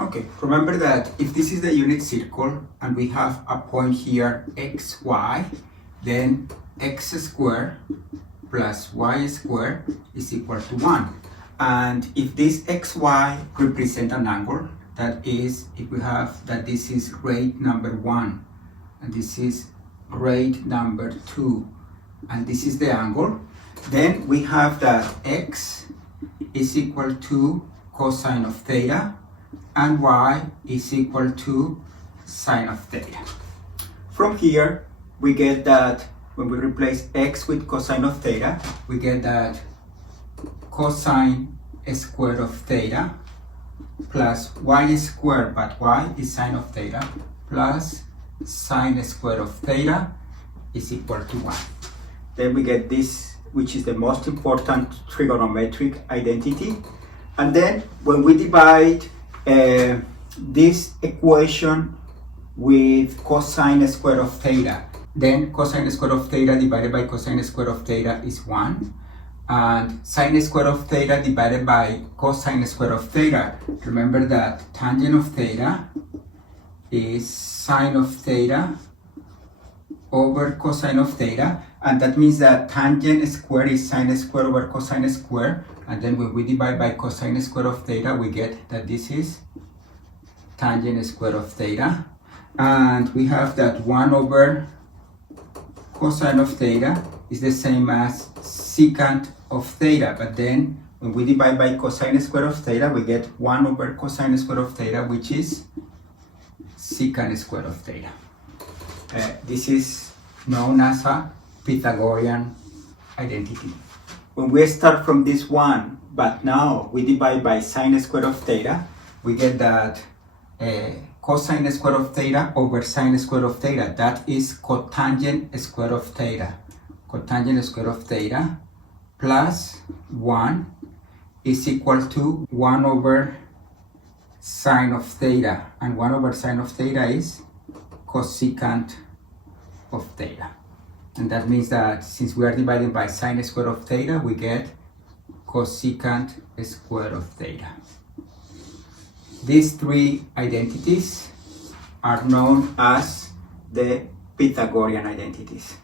Okay, remember that if this is the unit circle and we have a point here x, y, then x squared plus y squared is equal to 1. And if this xy represent an angle, that is, if we have that this is grade number 1 and this is grade number 2 and this is the angle, then we have that x is equal to cosine of theta and y is equal to sine of theta. From here, we get that when we replace x with cosine of theta, we get that cosine squared of theta plus y squared, but y is sine of theta, plus sine squared of theta is equal to 1. Then we get this, which is the most important trigonometric identity. And then when we divide this equation with cosine squared of theta, then cosine squared of theta divided by cosine squared of theta is 1. And sine squared of theta divided by cosine squared of theta, remember that tangent of theta is sine of theta over cosine of theta, and that means that tangent squared is sine squared over cosine squared, and then when we divide by cosine squared of theta, we get that this is tangent squared of theta, and we have that 1 over cosine of theta is the same as secant of theta, but then when we divide by cosine squared of theta, we get 1 over cosine squared of theta, which is secant squared of theta. This is known as a Pythagorean identity. When we start from this one, but now we divide by sine squared of theta, we get that cosine squared of theta over sine squared of theta, that is cotangent squared of theta. Cotangent squared of theta plus 1 is equal to 1 over sine of theta, and 1 over sine of theta is cosecant of theta. And that means that since we are dividing by sine squared of theta, we get cosecant squared of theta. These three identities are known as the Pythagorean identities.